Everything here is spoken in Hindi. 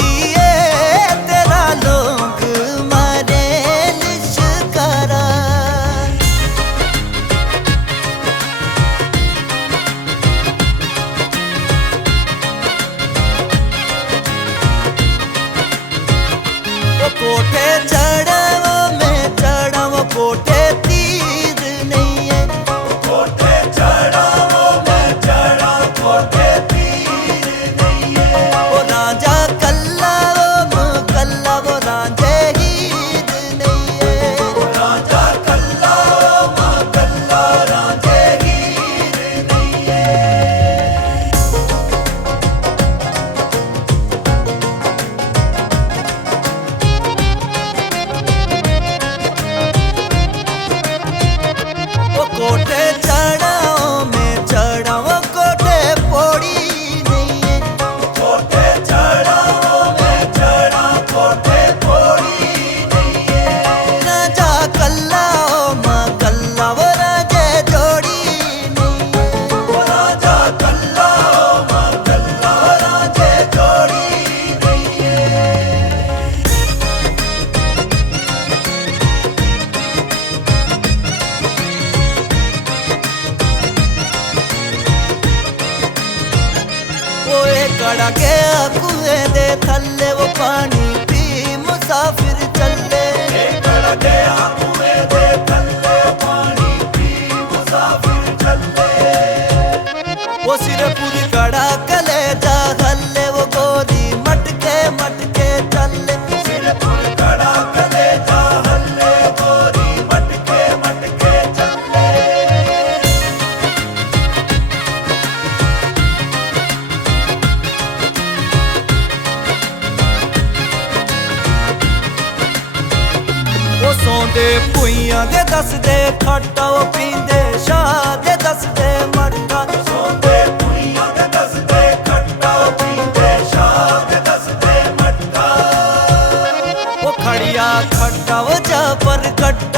दिए तेरा लोग मारे लिशकारा। वो कोठे चढ़ा वो मैं चढ़ा वो कोठे तीर नहीं है। कोठे चढ़ा वो मैं चढ़ा कोठे तीर नहीं है। वो राजा कल्ला वो कल्ला वो रांझे हीर नहीं है। वो राजा कल्ला वो कल्ला रांझे हीर नहीं है। वो कोठे चढ़ाओ मैं चढ़ाओ कोठे पोड़ी नहीं है। कोठे चढ़ाओ मैं चढ़ाओ कोठे पोड़ी नहीं है। राजा कल्ला माँ कल्ला वो राजे जोड़ी नहीं है। वो राजा कल्ला माँ कल्ला वो राजे जोड़ी नहीं है। वो एक कड़ा के कुएं दे थल्ले वो पानी पी मुसाफिर चले। एक कड़ा के कुएं दे थल्ले पानी पी मुसाफिर चले। वो सिरपुर कड़ा कलेजा हल्ले वो गोरी मटके मटके चले। सिरपुर कड़ा कलेजा हल्ले गोरी मटके मटके चले। वो सौंदे भुइयां दे दसदे खट्टा वो पींदे शाह दे दसदे मटका। सौंदे भुइयां दे दसदे खट्टा वो पींदे शाह दे दसदे मटका। वो खड़िया खट्टा वो जा पर खट्टा